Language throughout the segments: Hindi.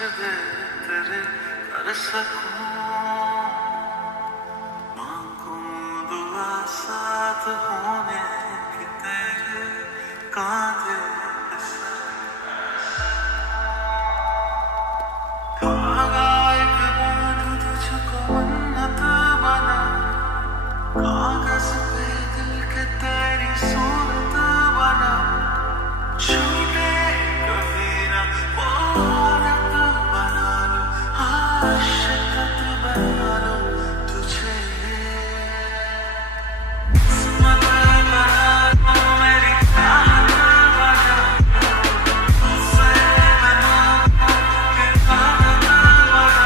बेहतर कर सकूं, मांगूं दुआ साथ होने की तेरे कांधे पे सर। धागा एक बांधूं तुझको मन्नत बना, कागज पे दिल के तेरी सूरत बना, छूटे कभी ना वो आदत बना लूं, आशिकत बना लूं तुझे, किस्मत बना लूं मेरी चाहत बना लूं, तुझसे बना के आदत बना,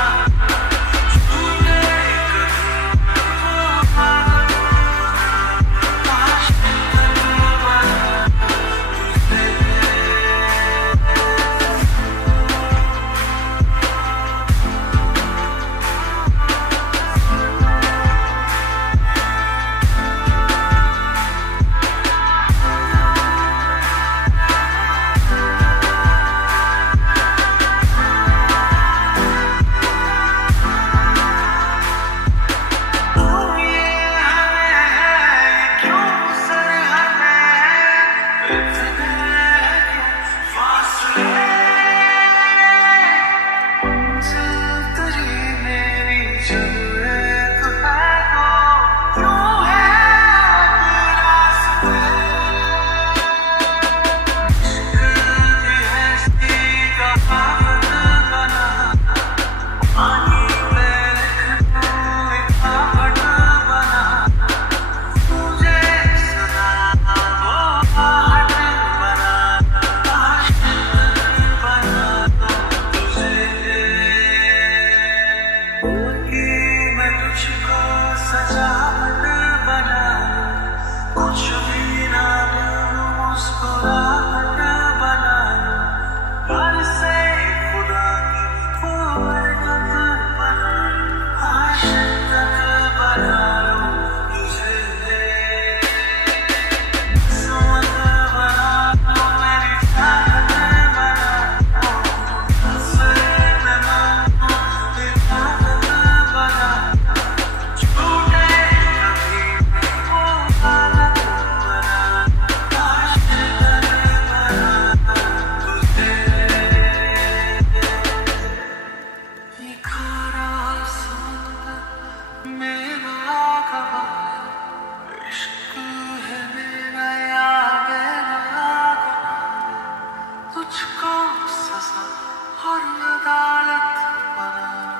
छूटे कभी वो आदत बना, आशिकत बना तुझे। सजावट बना लूं, कुछ भी ना बोलूं, मुस्कुराहट बना लूं, घर से खुदा की वो बरकत बना लूं, आशिकत बना लूं तुझे, किस्मत बना लूं मेरी चाहत बना लूं, तुझसे बना लूं इबादत बना, छूटे कभी वो हालत बना, आशिकत बना तुझे। ये खारा समुंदर मेरा गवाह, इश्क है मेरा या मेरा गुनाह, तुझको सजा और अदालत बना